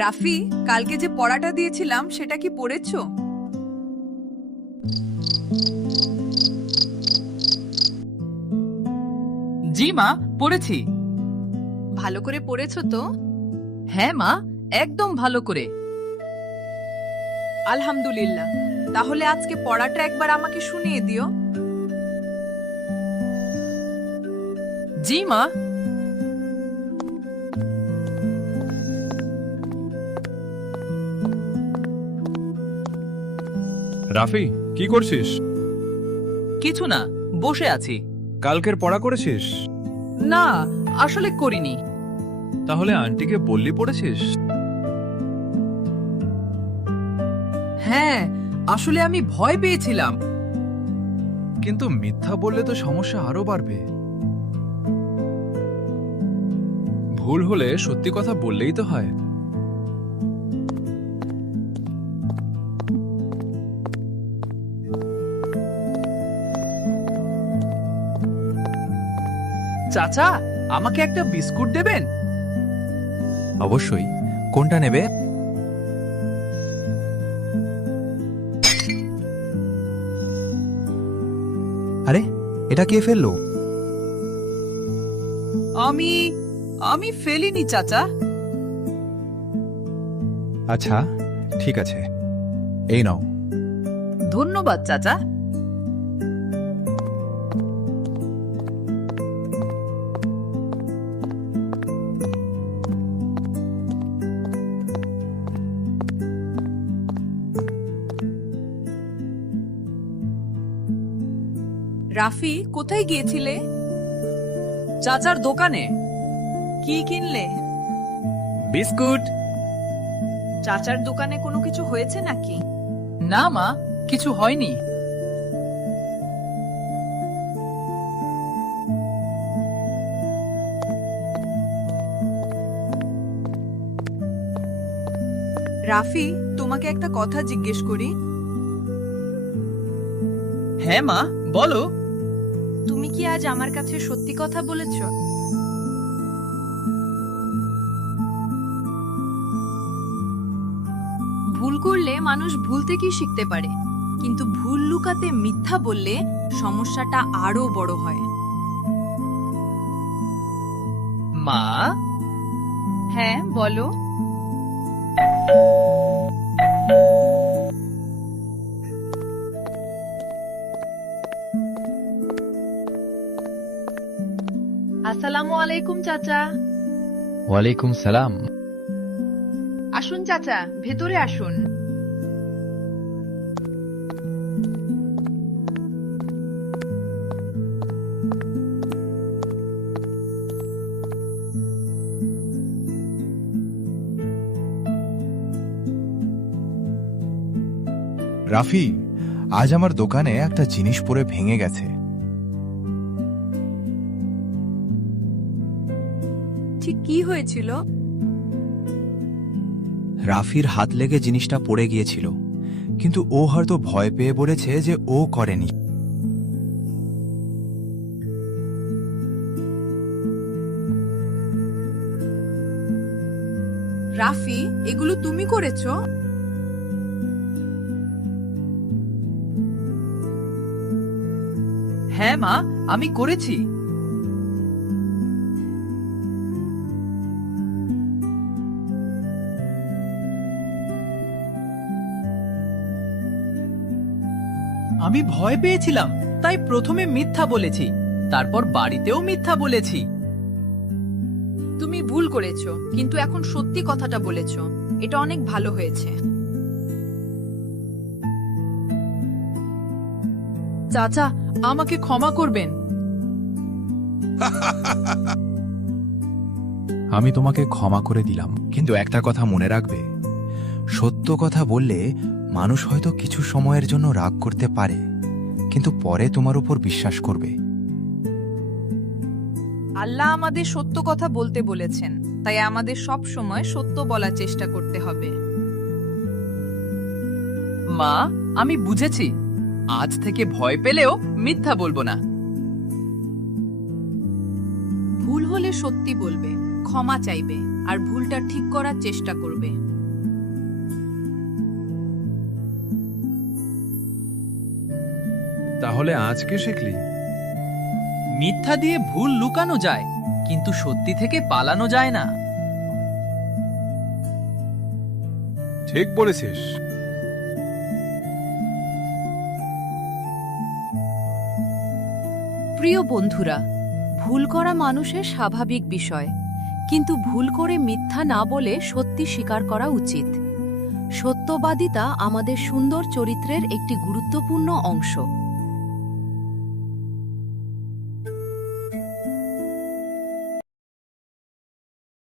রাফি, কালকে যে পড়াটা দিয়েছিলাম সেটা কি পড়েছো? জি মা, পড়েছি। ভালো করে পড়েছো তো? হ্যাঁ মা, একদম ভালো করে। আলহামদুলিল্লাহ। তাহলে আজকে পড়াটা একবার আমাকে শুনিয়ে দিও। জি মা। রাফি, কি করছিস? কিছু না, বসে আছি। কালকের পড়া করেছিস? না, আসলে করিনি। তাহলে আন্টিকে বললি পড়েছিস? হ্যাঁ, আসলে আমি ভয় পেয়েছিলাম। কিন্তু মিথ্যা বললে তো সমস্যা আরো বাড়বে। ভুল হলে সত্যি কথা বললেই তো হয়। চাচা, আমাকে একটা বিস্কুট দেবেন? অবশ্যই। কোনটা নেবে? আরে, এটা কে ফেললো? আমি আমি ফেলিনি চাচা। আচ্ছা, ঠিক আছে, এই নাও। ধন্যবাদ চাচা। রাফি, কোথায় গিয়েছিলে? চাচার দোকানে। কি কিনলে? বিস্কুট। চাচার দোকানে কোনো কিছু হয়েছে নাকি? না মা, কিছু হয়নি। রাফি, তোমাকে একটা কথা জিজ্ঞেস করি। হ্যাঁ মা, বলো। তুমি কি আজ আমার কাছে সত্যি কথা বলেছো? ভুল করলে মানুষ ভুল থেকেই শিখতে পারে, কিন্তু ভুল লুকাতে মিথ্যা বললে সমস্যাটা আরো বড় হয়। মা। হ্যাঁ, বলো। আসসালামু আলাইকুম চাচা। ওয়ালাইকুম সালাম। আসুন চাচা, ভেতরে আসুন। রাফি, আজ আমার দোকানে একটা জিনিস পড়ে ভেঙে গেছে। ঠিক কি হয়েছিল? রাফির হাত লেগে জিনিসটা পড়ে গিয়েছিল, কিন্তু ও হয়তো ভয় পেয়ে বলেছে যে ও করেনি। রাফি, এগুলো তুমি করেছো? হ্যাঁ মা, আমি করেছি। আমি ভয় পেয়েছিলাম, তাই প্রথমে মিথ্যা বলেছি, তারপর বাড়িতেও মিথ্যা বলেছি। তুমি ভুল করেছো, কিন্তু এখন সত্যি কথাটা বলেছো। এটা অনেক ভালো হয়েছে। চাচা, আমাকে ক্ষমা করবেন। আমি তোমাকে ক্ষমা করে দিলাম, কিন্তু একটা কথা মনে রাখবে, সত্য কথা বললে মানুষ হয়তো কিছু সময়ের জন্য রাগ করতে পারে, কিন্তু পরে তোমার উপর বিশ্বাস করবে। আল্লাহ আমাদের সত্য কথা বলতে বলেছেন, তাই আমাদের সব সময় সত্য বলার চেষ্টা করতে হবে। মা, আমি বুঝেছি। আজ থেকে ভয় পেলেও মিথ্যা বলবো না। ভুল হলে সত্যি বলবে, ক্ষমা চাইবে আর ভুলটা ঠিক করার চেষ্টা করবে। তাহলে আজ কি শিখলি? মিথ্যা দিয়ে ভুল লুকানো যায়, কিন্তু সত্যি থেকে পালানো যায় না। ঠিক বলেছিস। প্রিয় বন্ধুরা, ভুল করা মানুষের স্বাভাবিক বিষয়, কিন্তু ভুল করে মিথ্যা না বলে সত্যি স্বীকার করা উচিত। সত্যবাদিতা আমাদের সুন্দর চরিত্রের একটি গুরুত্বপূর্ণ অংশ।